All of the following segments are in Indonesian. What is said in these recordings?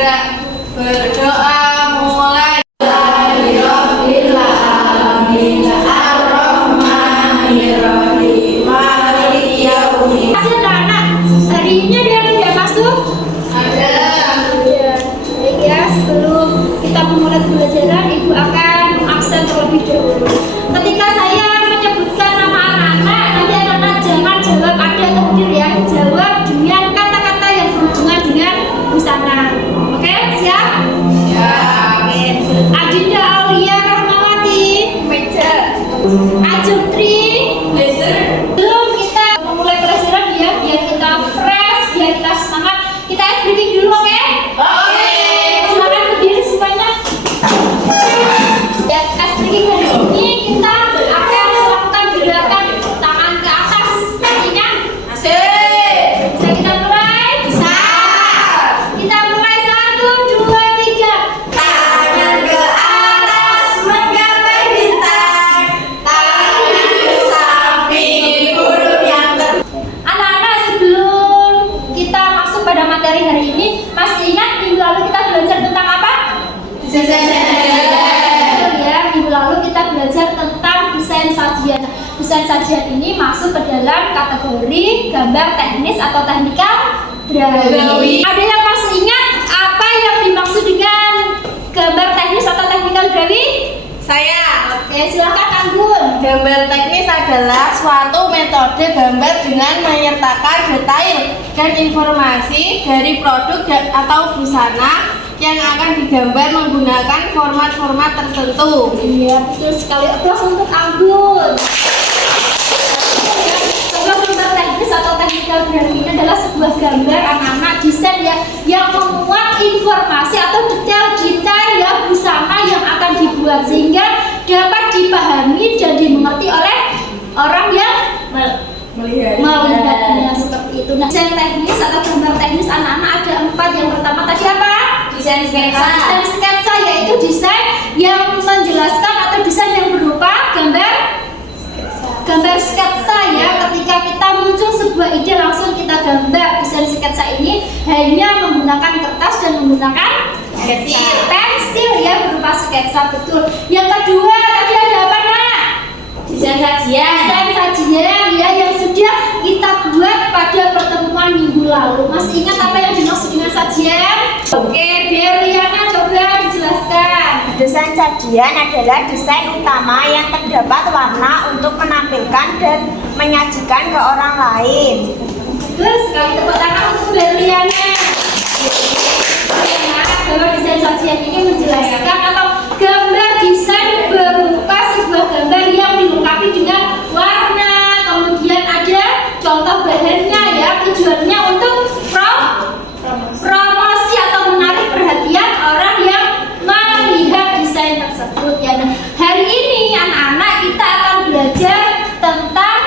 gerak berdoa mulai. Pembelajaran Ibu akan absen terlebih dahulu. Ketika saya menyebutkan nama anak-anak, nanti anak-anak jangan jawab ada atau tidak ya, jawab dengan kata-kata yang berhubungan dengan busana. Oke, siap? Ya. Oke. Adinda Aulia Rahmawati, Meja. Ajeng Tri, Blazer. belum kita memulai pelajaran ya, biar kita fresh, biar kita semangat. Kita ice breaking dulu, oke? Oke. Silakan berdiri semuanya. Ya, hari ini kita akan melakukan gerakan tangan ke atas. Ingat? Asik. Bisa kita mulai? Bisa. Kita mulai 1, 2, 3. Tangan ke atas menggapai bintang. Tangan ke samping burung yang Anak-anak, sebelum kita masuk pada materi hari ini, masih ingat minggu lalu kita belajar tentang apa? Betul ya, minggu lalu kita belajar tentang desain sajian. Desain sajian ini masuk ke dalam kategori gambar teknis atau technical drawing. Ada yang masih ingat apa yang dimaksud dengan gambar teknis atau technical drawing? Saya. Oke, silakan Anggun. Gambar teknis adalah suatu metode gambar dengan menyertakan detail dan informasi dari produk atau busana yang akan digambar menggunakan format-format tertentu. Iya, betul sekali. Aplaus untuk Anggun. Gambar teknis atau technical drawing ini adalah sebuah gambar anak-anak desain yang memuat informasi atau detail-detail ya busana yang akan dibuat sehingga dapat dipahami dan dimengerti oleh orang yang melihatnya seperti itu. Nah, desain teknis atau gambar teknis anak-anak ada 4. Yang pertama tadi apa? Desain sketsa. Desain sketsa yaitu desain yang menjelaskan atau desain yang berupa gambar sketsa ya. Ketika kita muncul sebuah ide langsung kita gambar. Desain sketsa ini hanya menggunakan kertas dan menggunakan pensil ya, berupa sketsa, betul. Yang kedua tadi ada apa nak? Desain sajian. Desain sajian ya, yang sudah kita buat pada pertemuan minggu lalu. Masih ingat apa yang dimaksud dengan sajian? Oke, biar Riana coba dijelaskan. Desain sajian adalah desain utama yang terdapat warna untuk menampilkan dan menyajikan ke orang lain. Betul sekali, tepuk tangan untuk Riana. Bahwa desain sajian ini menjelaskan atau gambar desain berupa sebuah gambar yang dilengkapi dengan warna, kemudian ada contoh bahannya ya, tujuannya untuk promosi atau menarik perhatian orang yang melihat desain tersebut ya. Nah, hari ini anak-anak kita akan belajar tentang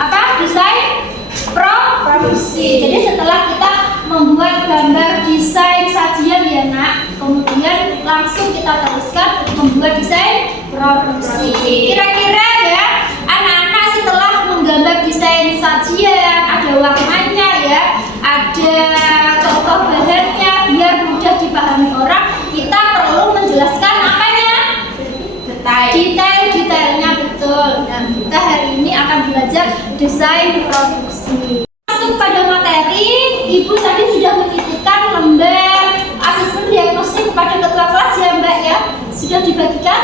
apa? Desain produksi. Jadi setelah kita membuat gambar desain sajian ya nak, kemudian langsung kita teruskan membuat desain produksi. Kira-kira ya anak-anak setelah menggambar desain sajian, ada warnanya ya, ada contoh bahannya biar mudah dipahami orang, kita perlu menjelaskan apanya? Detail-detailnya, betul. Nah, kita hari ini akan belajar desain produksi. Masuk pada materi, Ibu tadi sudah menitipkan lembar asesmen diagnostik kepada ketua kelas ya Mbak ya. Sudah dibagikan?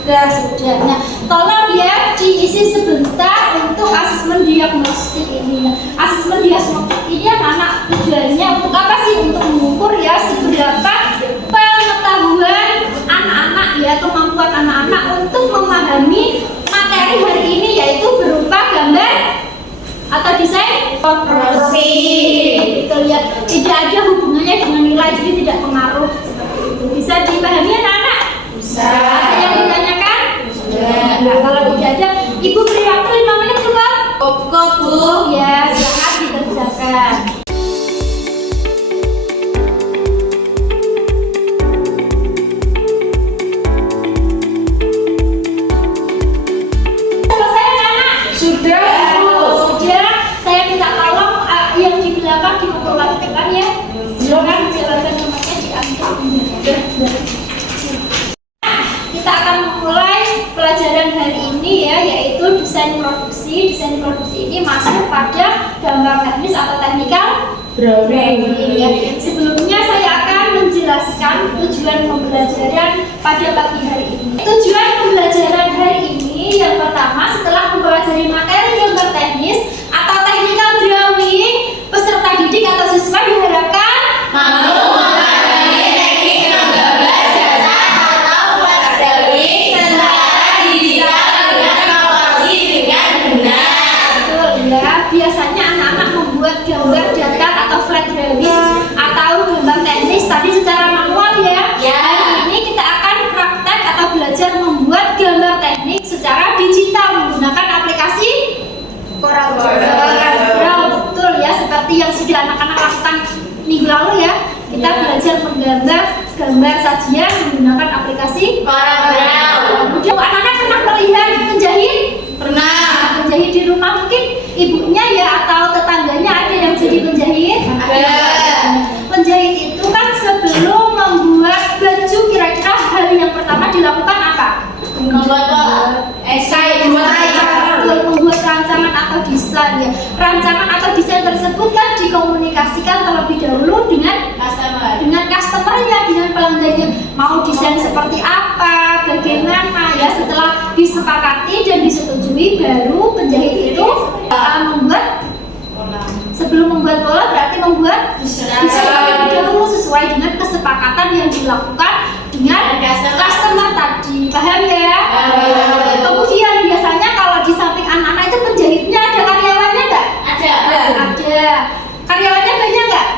Sudah. Nah, tolong ya diisi sebentar untuk asesmen diagnostik ini. Nah, asesmen diagnostik ini anak tujuannya untuk apa sih? Untuk mengukur ya seberapa pengetahuan anak-anak ya, kemampuan anak-anak untuk memahami materi hari ini, yaitu berupa gambar atau desain produksi. Betul ya, tidak ada hubungannya dengan nilai, jadi tidak pengaruh seperti itu. Bisa dipahami anak-anak? Bisa. Ada yang ditanyakan? Sudah. Nah, kalau tidak ada, Ibu beri waktu 5 menit cukup? Cukup, Bu. Ya, silakan dikerjakan. Selesai anak-anak? Sudah, Bu. Sudah. Saya minta tolong yang di belakang diukur lagi ya. Silakan. desain produksi ini masuk pada gambar teknis atau teknikal Drawing. ya. Sebelumnya saya akan menjelaskan tujuan pembelajaran pada pagi hari ini. Tujuan pembelajaran hari ini yang pertama, setelah mempelajari materi gambar teknis atau technical drawing, peserta didik atau siswa diharapkan Mampu memahami teknik menggambar data atau buat drawing secara digital dengan proporsi dengan benar. betul ya. Biasanya anak-anak membuat gambar datar atau flat drawing atau gambar teknis tadi secara manual ya. Ya. Hari ini kita akan praktek atau belajar membuat gambar teknik secara digital menggunakan aplikasi Corel Draw. Betul ya, seperti yang sudah anak-anak lakukan minggu lalu ya. Kita belajar menggambar gambar sajian menggunakan aplikasi Corel Draw. Kemudian anak-anak pernah melihat penjahit? Pernah. Penjahit di rumah, mungkin ibunya ya atau tetangganya ada yang jadi penjahit? Ada. Penjahit itu kan sebelum membuat baju, kira-kira hal yang pertama dilakukan apa? Membuat esai, Membuat rancangan atau desain ya. Rancangan atau desain tersebut kan dikomunikasikan terlebih dahulu dengan customernya, dengan pelanggannya, mau desain seperti apa, bagaimana ya. Setelah disepakati dan disetujui, baru penjahit itu membuat. Sebelum membuat pola berarti membuat desain terlebih dahulu sesuai dengan kesepakatan yang dilakukan dengan customer tadi. Paham ya? Kemudian biasanya kalau di samping anak-anak itu penjahitnya ada karyawannya nggak? Ada. Ada. Karyawannya banyak nggak?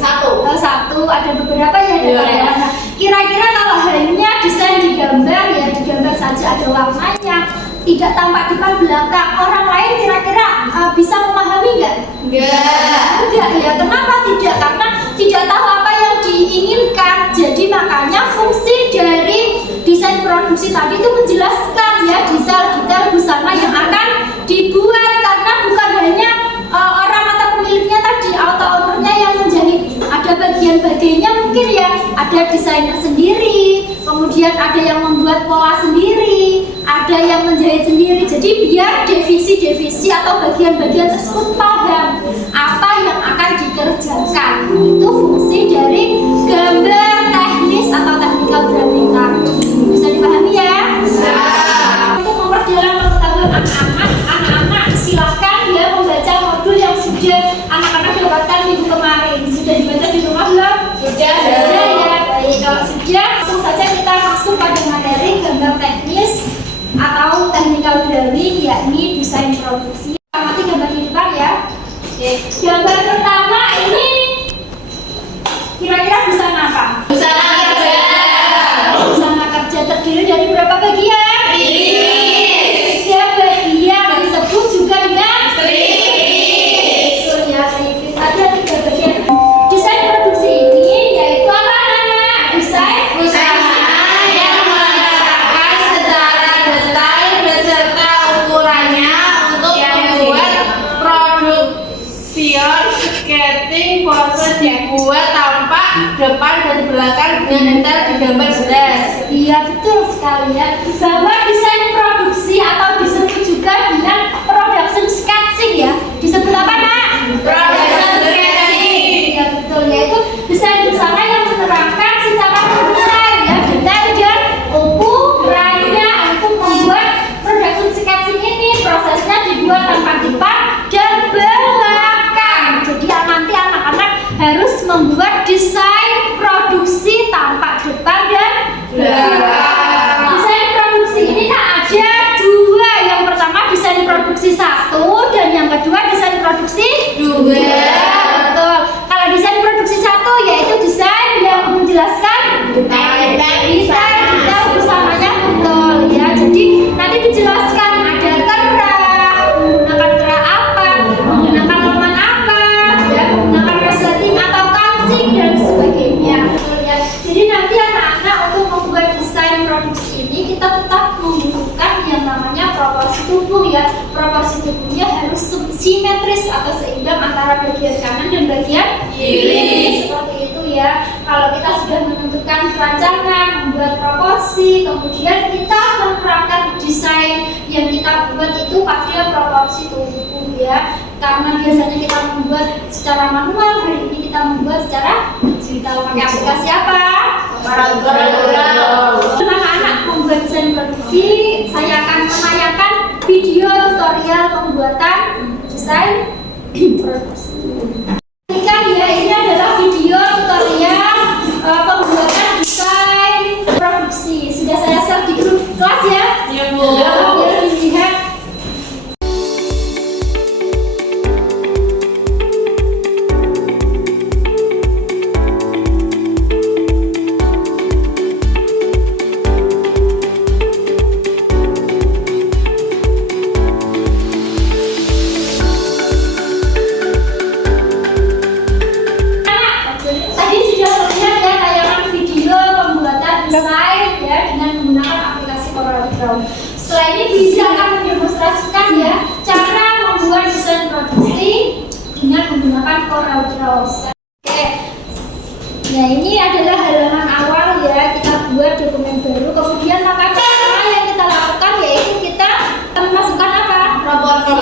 Satu. Ada beberapa ya ada karyawan. Nah, kira-kira kalau hanya desain digambar ya, digambar saja ada warnanya, tidak tampak depan belakang, orang lain kira-kira bisa memahami nggak? Enggak ya. Kenapa tidak? Karena tidak tahu apa yang diinginkan. Jadi makanya fungsi dari desain produksi tadi itu menjelaskan ya detail-detail busana yang akan dibuat, karena bukan hanya orang atau pemiliknya tadi atau ownernya yang menjahit. Ada bagian-bagiannya mungkin ya, ada desainer sendiri, kemudian ada yang membuat pola sendiri, ada yang menjahit sendiri. Jadi biar divisi-divisi atau bagian-bagian tersebut paham apa yang akan dikerjakan. Itu fungsi dari gambar teknis atau technical drawing tadi. Bisa dipahami ya? Untuk memperdalam pengetahuan anak-anak silakan ya membaca modul yang sudah anak-anak dapatkan minggu kemarin. Sudah dibaca di rumah belum? Sudah. Ya, baik. Kalau sudah, langsung saja kita masuk pada materi gambar teknis atau technical drawing, yakni desain produksi. Amati gambar di depan ya. Gambar pertama ini kira-kira busana apa? Busana kerja. Busana kerja terdiri dari berapa bagian? Tiga bagian, disebut juga dengan ya, ada 3 bagian. Desain produksi ini yaitu apa anak-anak? Desain Busana yang menetapkan secara detail beserta ukurannya untuk membuat production skating pose dibuat tampak depan dan belakang dengan detail digambar jelas. Iya betul sekali ya. Bahwa desain produksi atau disebut juga dengan production sketching ya. Disebut apa nak? Production sketching. Iya betul, yaitu desain busana yang menerangkan secara detail ya, detail dan ukurannya untuk membuat production sketching ini. Prosesnya dibuat tampak depan dan belakang. Jadi nanti anak-anak harus membuat desain produksi tampak depan dan belakang. Desain produksi ini kan ada 2. Yang pertama desain produksi 1 dan yang kedua desain produksi 2. Betul. Kalau desain produksi 1 yaitu desain yang menjelaskan desain detail busananya, betul ya. Jadi nanti dijelaskan ada kerah, menggunakan kerah apa, menggunakan leman apa, ya, menggunakan resleting atau kancing dan sebagainya. Betul ya. Jadi nanti anak-anak untuk membuat desain produksi ini kita tetap membutuhkan yang namanya proporsi tubuh ya. Proporsi tubuhnya harus simetris atau seimbang antara bagian kanan dan bagian kiri. Seperti itu ya. Kalau kita sudah menentukan rancangan, membuat proporsi, kemudian kita menerapkan desain yang kita buat itu pada karena biasanya kita membuat secara manual, hari ini kita membuat secara digital. Pakai aplikasi apa? Corel. Anak-anak membuat desain produksi, saya akan menayangkan video tutorial pembuatan desain produksi. Ini adalah video tutorial pembuatan desain produksi. Sudah saya share di grup kelas ya. Iya, Bu. Biar dilihat. Tadi sudah terlihat ya tayangan video pembuatan desain ya dengan menggunakan aplikasi CorelDRAW. Setelah ini bisa akan mendemonstrasikan ya cara membuat desain produksi dengan menggunakan CorelDRAW. Oke, ya ini adalah halaman awal ya, kita buat dokumen baru. Kemudian langkah pertama yang kita lakukan yaitu kita memasukkan apa? Proporsi.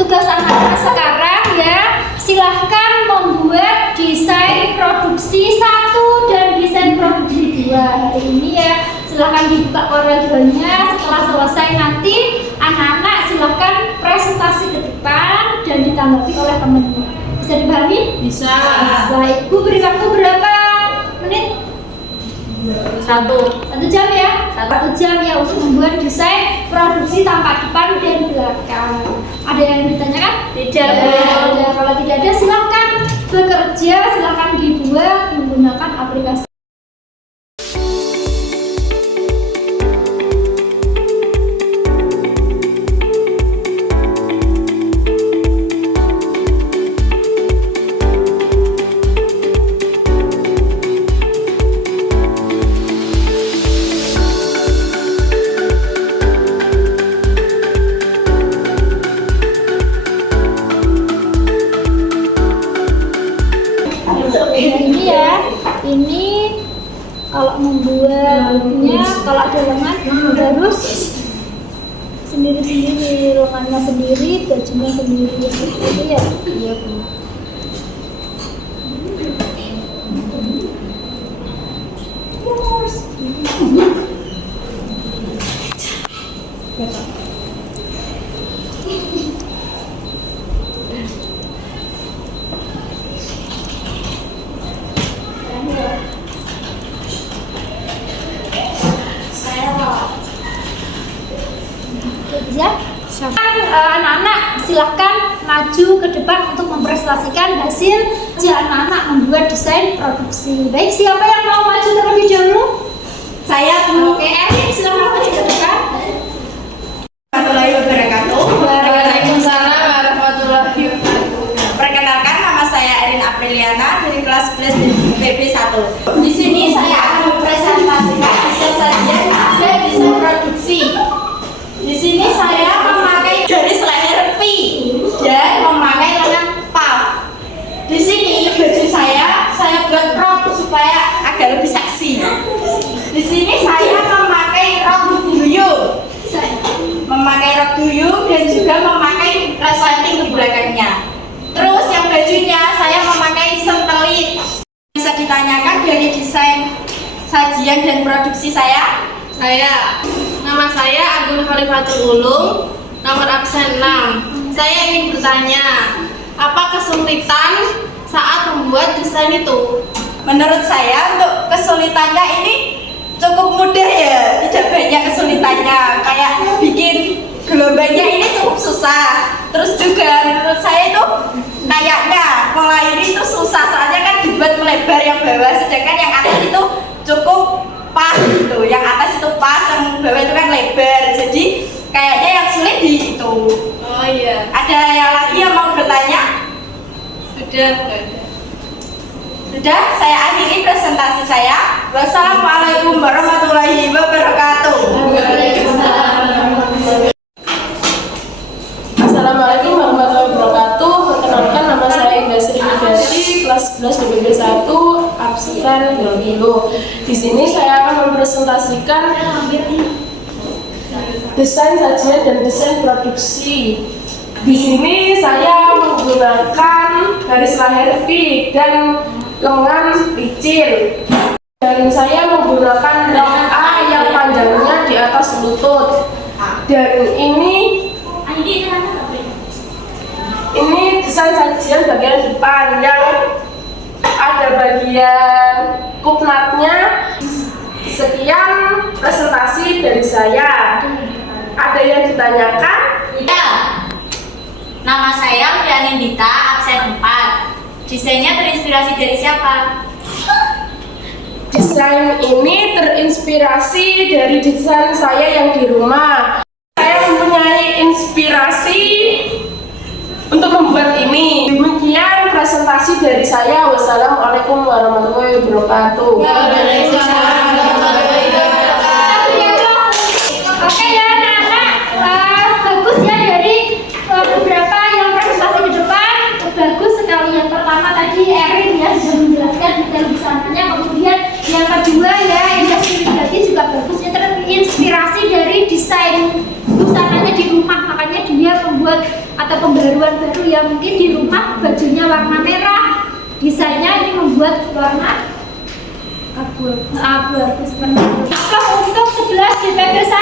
Tugas anak-anak sekarang ya, silahkan membuat desain produksi 1 dan desain produksi 2 hari ini ya. Silahkan dibuka CorelDRAW-nya. Setelah selesai nanti anak-anak silahkan presentasi ke depan dan ditanggapi oleh temannya. Bisa dipahami? Bisa. Ibu beri waktu berapa menit? 1 jam ya? 1 jam ya untuk membuat desain produksi tampak depan dan belakang. Ada yang ditanyakan? Tidak. Ada. Kalau tidak ada silakan bekerja, silakan dibuat menggunakan aplikasi. Ini ya, ini kalau membuatnya, kalau ada lengan harus sendiri-sendiri, lengannya sendiri, bajunya sendiri, gitu ya. Iya Bu. Ya, anak-anak silahkan maju ke depan untuk mempresentasikan hasil anak-anak membuat desain produksi. Baik, siapa yang mau maju terlebih dahulu? Saya Bu. Oke, Erin silahkan maju ke depan. Warahmatullahi wabarakatuh. Waalaikumsalam warahmatullahi wabarakatuh. Perkenalkan, nama saya Erin Apriliana dari kelas 11 PP 1. Di sini saya akan mempresentasikan desain sajian dan desain produksi. Di sini saya memakai garis leher V dan memakai lengan puff. Di sini baju saya buat rok supaya agak lebih seksi. Di sini saya memakai rok duyung, dan juga memakai resleting di belakangnya. Terus yang bajunya saya memakai sentelit. Bisa ditanyakan dari desain sajian dan produksi saya? Nama saya Agun Khalifatul Ulum, nomor absen 6. Saya ingin bertanya, apa kesulitan saat membuat desain itu? Menurut saya untuk kesulitannya ini cukup mudah ya, tidak banyak kesulitannya. Kayak bikin gelombangnya ini cukup susah. Terus juga menurut saya itu kayaknya pola ini tuh susah, soalnya kan dibuat melebar yang bawah, sedangkan yang atas itu cukup pas gitu. Yang atas itu pas, yang bawah itu kan lebar. Jadi kayaknya yang sulit di itu. Oh iya. Ada yang lagi yang mau bertanya? Sudah. Sudah, saya akhiri presentasi saya. Wassalamualaikum warahmatullahi wabarakatuh. Assalamualaikum warahmatullahi wabarakatuh. Perkenalkan, nama saya Indah Sri Widari, kelas 11 DPP 1, absen dulu. Di sini saya akan mempresentasikan desain sajian dan desain produksi. Di sini saya menggunakan garis lahir V dan lengan licin. Dan saya menggunakan rok A yang panjangnya di atas lutut. Dan ini desain sajian bagian depan yang ada bagian kupnatnya. Sekian presentasi dari saya. Ada yang ditanyakan? Ya. Nama saya Fiani Dita, absen 4. Desainnya terinspirasi dari siapa? Desain ini terinspirasi dari desain saya yang di rumah. Saya mempunyai inspirasi untuk membuat ini. Demikian presentasi dari saya. Wassalamualaikum warahmatullahi wabarakatuh. Oke ya anak-anak, bagus ya dari beberapa yang presentasi di depan. Bagus sekali. Yang pertama tadi Erin ya sudah menjelaskan detail busananya. Kemudian yang kedua ya industri tadi juga bagusnya terinspirasi dari desain busananya di rumah. Makanya dia membuat atau pembaruan baru yang mungkin di rumah bajunya warna merah, desainnya ini membuat warna abu-abu seperti itu. Untuk 11 DPP 1.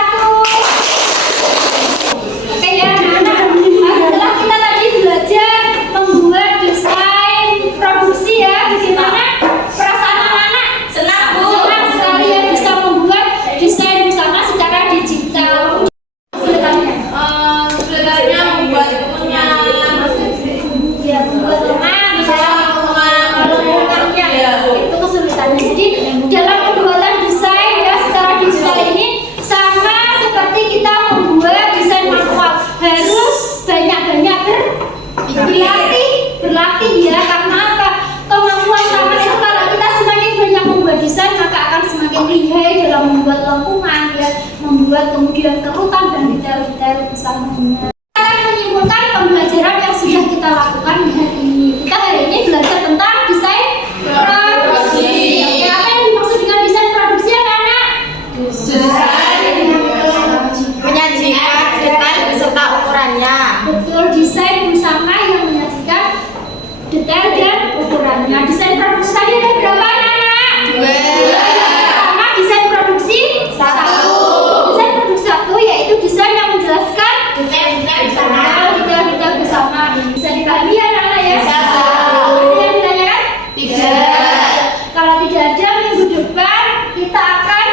Oke ya anak-anak, setelah kita tadi belajar membuat desain produksi ya, bagaimana perasaan anak-anak? Senang, Bu. Senang sekali ya bisa membuat desain busana secara digital. Sebenarnya membuat kemenyan. Ya, membuat lengan, misalnya lengannya itu kesulitannya. Jadi dalam pembuatan desain ya secara digital ini sama seperti kita membuat desain manual, harus banyak-banyak berlatih ya. Karena apa? Kemampuan tangan itu kalau kita semakin banyak membuat desain maka akan semakin lihai dalam membuat lengkungan ya, membuat kemudian kerutan dan detail-detail busananya. Kita akan menyimpulkan pembelajaran yang sudah kita lakukan hari ini. Kita hari ini belajar tentang desain produksi. Ya, apa yang dimaksud dengan desain produksi anak-anak? Menyajikan detail beserta ukurannya. Betul, desain busana yang menyajikan detail dan ukurannya. Desain produksi tadi ada berapa anak-anak? 2. Sama desain produksi 1. Desain produksi 1 yaitu desain yang menjelaskan detail-detail busana. Bisa dipahami ya anak-anak ya? Ada yang ditanyakan? Tidak. Kalau tidak ada, minggu depan kita akan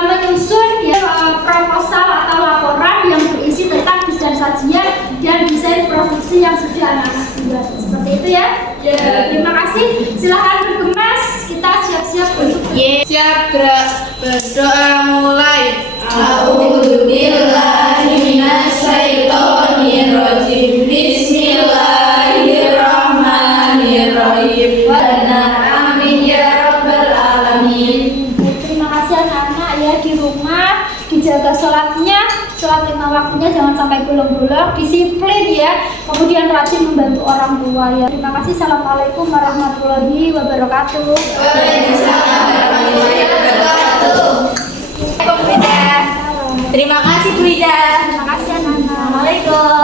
menyusun ya, proposal atau laporan yang berisi tentang desain sajian dan desain produksi yang sudah anak-anak buat. Seperti itu ya. Terima kasih. Silahkan berkemas. Kita siap-siap untuk Siap, gerak. Berdoa mulai. A'udzubillahiminasyaitonirrajim. Bismillahirrahmanirrahim. Amin ya rabbal alamin. Terima kasih anak-anak ya, di rumah dijaga sholatnya, sholat 5 waktunya jangan sampai bolong-bolong, disiplin ya, kemudian rajin membantu orang tua ya. Terima kasih. Assalamualaikum warahmatullahi wabarakatuh. Waalaikumsalam warahmatullahi wabarakatuh. Terima kasih Bu Ida. Terima kasih anak-anak. Assalamualaikum.